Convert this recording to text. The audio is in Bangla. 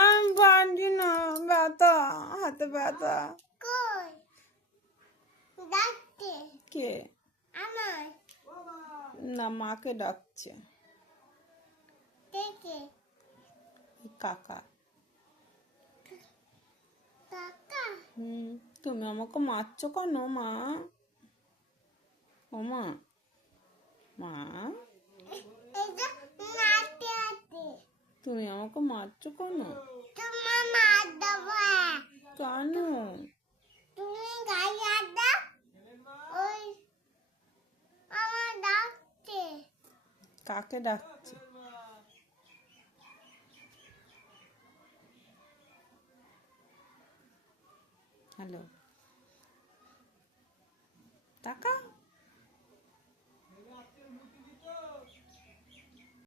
আমি পারছি না, ব্যথা, হাতে ব্যথা। কে? না, মাকে ডাকছে। কাকা। তুমি আমাকে মারছো কেন মা? ও মা, মা তুমি আমাকে মারছো কেন? কেন? কাকে ডাকছে? হ্যালো, টাকা।